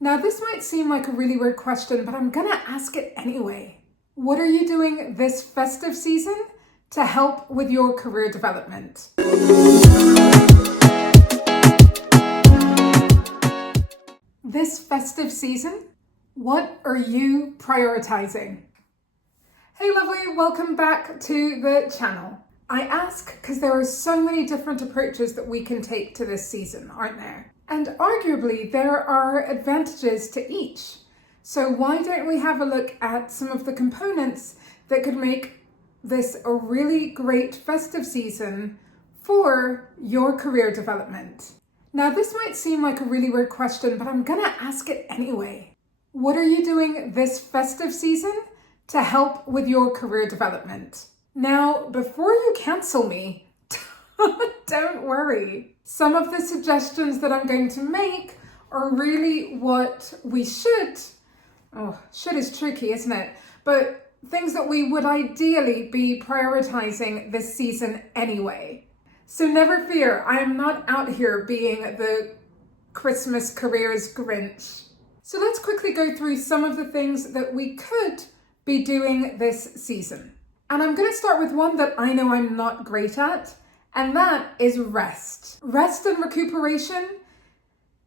Now, this might seem like a really weird question, but I'm gonna ask it anyway. What are you doing this festive season to help with your career development? This festive season, what are you prioritizing? Hey lovely, welcome back to the channel. I ask because there are so many different approaches that we can take to this season, aren't there? And arguably there are advantages to each. So why don't we have a look at some of the components that could make this a really great festive season for your career development? Now, this might seem like a really weird question, but I'm gonna ask it anyway. What are you doing this festive season to help with your career development? Now, before you cancel me, don't worry. Some of the suggestions that I'm going to make are really what we should is tricky, isn't it? But things that we would ideally be prioritizing this season anyway. So never fear, I am not out here being the Christmas careers Grinch. So let's quickly go through some of the things that we could be doing this season. And I'm going to start with one that I know I'm not great at, and that is rest. Rest and recuperation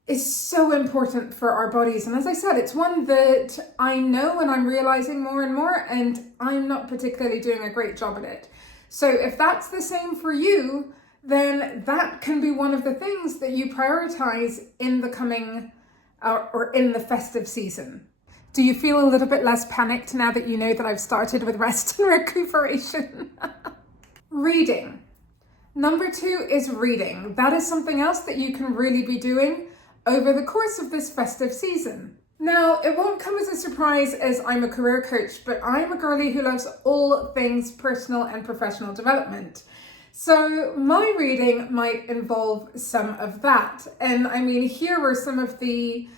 is so important for our bodies. And as I said, it's one that I know and I'm realizing more and more, and I'm not particularly doing a great job at it. So if that's the same for you, then that can be one of the things that you prioritize in the coming or in the festive season. Do you feel a little bit less panicked now that you know that I've started with rest and recuperation? Reading. Number 2 is reading. That is something else that you can really be doing over the course of this festive season. Now, it won't come as a surprise as I'm a career coach, but I'm a girly who loves all things personal and professional development. So my reading might involve some of that. And I mean, here are some of the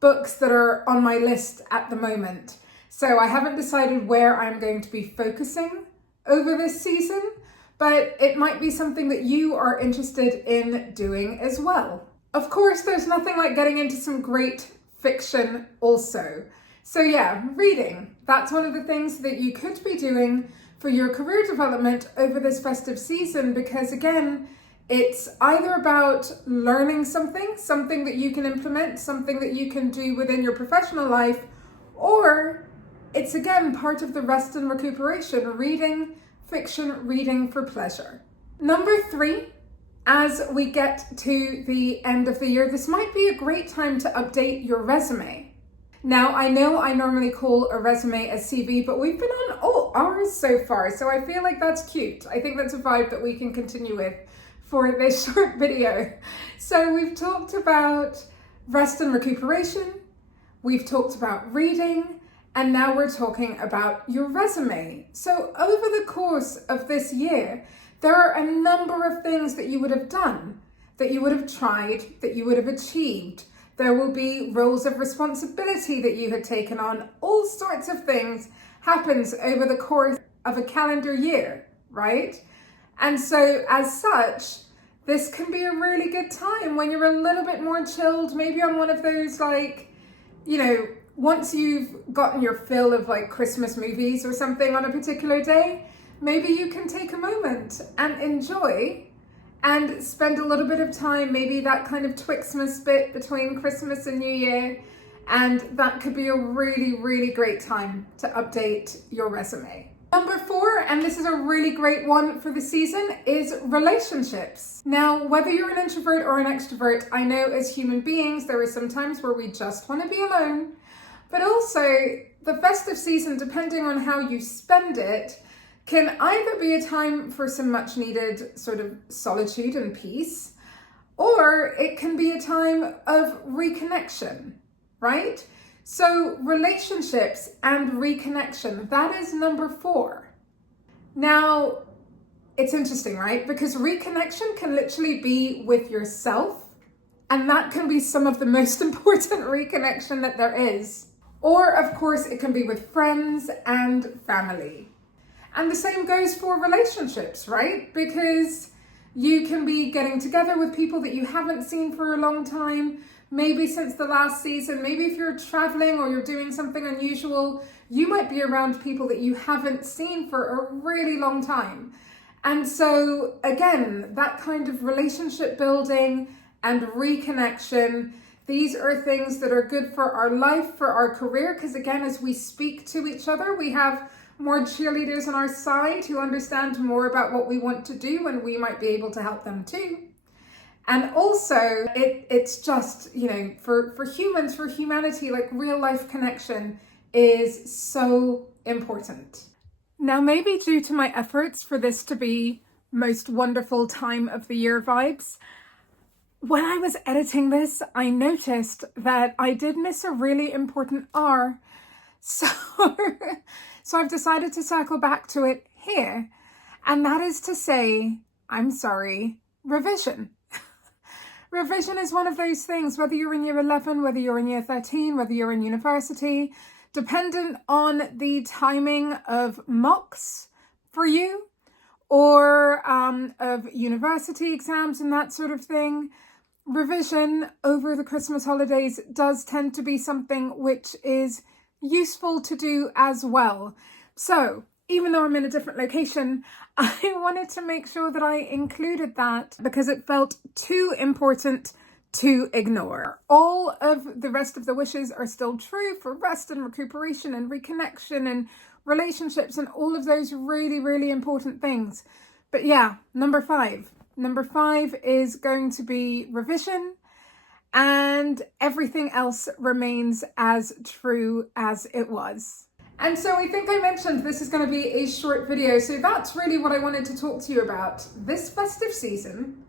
books that are on my list at the moment. So I haven't decided where I'm going to be focusing over this season, but it might be something that you are interested in doing as well. Of course, there's nothing like getting into some great fiction also. So yeah, reading. That's one of the things that you could be doing for your career development over this festive season, because again, it's either about learning something that you can implement, something that you can do within your professional life, or it's again part of the rest and recuperation, reading fiction, reading for pleasure. Number 3, as we get to the end of the year, this might be a great time to update your resume. Now, I know I normally call a resume a CV, but we've been on all ours so far, so I feel like that's cute. I think that's a vibe that we can continue with for this short video. So we've talked about rest and recuperation, we've talked about reading, and now we're talking about your resume. So over the course of this year, there are a number of things that you would have done, that you would have tried, that you would have achieved. There will be roles of responsibility that you had taken on. All sorts of things happens over the course of a calendar year, right? And so as such, this can be a really good time when you're a little bit more chilled, maybe on one of those once you've gotten your fill of like Christmas movies or something on a particular day, maybe you can take a moment and enjoy and spend a little bit of time, maybe that kind of Twixmas bit between Christmas and New Year. And that could be a really, really great time to update your resume. Number 4, and this is a really great one for the season, is relationships. Now, whether you're an introvert or an extrovert, I know as human beings, there are some times where we just want to be alone, but also the festive season, depending on how you spend it, can either be a time for some much needed sort of solitude and peace, or it can be a time of reconnection, right? So relationships and reconnection, that is number 4. Now, it's interesting, right? Because reconnection can literally be with yourself, and that can be some of the most important reconnection that there is. Or of course, it can be with friends and family. And the same goes for relationships, right? Because you can be getting together with people that you haven't seen for a long time. maybe since the last season, maybe if you're traveling or you're doing something unusual, you might be around people that you haven't seen for a really long time. And so again, that kind of relationship building and reconnection, these are things that are good for our life, for our career, because again, as we speak to each other, we have more cheerleaders on our side who understand more about what we want to do, and we might be able to help them too. And also, it's just, you know, for humans, for humanity, like real life connection is so important. Now, maybe due to my efforts for this to be most wonderful time of the year vibes, when I was editing this, I noticed that I did miss a really important R. So, so I've decided to circle back to it here. And that is to say, I'm sorry, revision. Revision is one of those things, whether you're in year 11, whether you're in year 13, whether you're in university, dependent on the timing of mocks for you or of university exams and that sort of thing. Revision over the Christmas holidays does tend to be something which is useful to do as well. So even though I'm in a different location, I wanted to make sure that I included that because it felt too important to ignore. All of the rest of the wishes are still true for rest and recuperation and reconnection and relationships and all of those really, really important things. But yeah, number five. Number 5 is going to be revision, and everything else remains as true as it was. And so I think I mentioned this is going to be a short video, so that's really what I wanted to talk to you about. This festive season,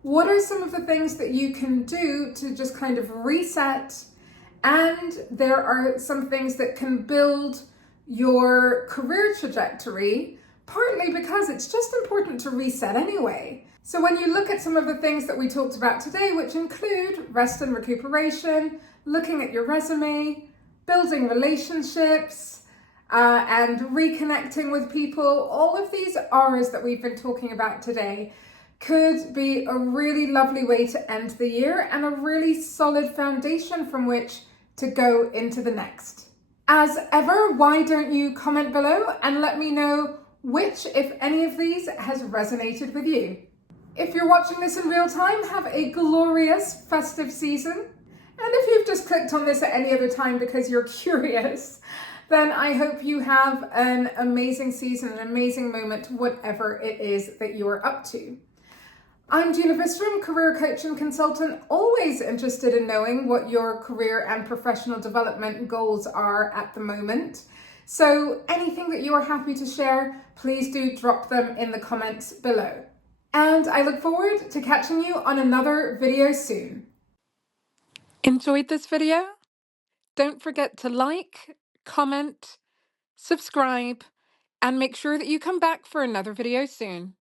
what are some of the things that you can do to just kind of reset? And there are some things that can build your career trajectory, partly because it's just important to reset anyway. So when you look at some of the things that we talked about today, which include rest and recuperation, looking at your resume, building relationships, and reconnecting with people, all of these R's that we've been talking about today could be a really lovely way to end the year and a really solid foundation from which to go into the next. As ever, why don't you comment below and let me know which, if any of these, has resonated with you. If you're watching this in real time, have a glorious festive season. And if you've just clicked on this at any other time because you're curious, then I hope you have an amazing season, an amazing moment, whatever it is that you are up to. I'm Gina Visram, career coach and consultant, always interested in knowing what your career and professional development goals are at the moment. So anything that you are happy to share, please do drop them in the comments below. And I look forward to catching you on another video soon. Enjoyed this video? Don't forget to like, comment, subscribe, and make sure that you come back for another video soon.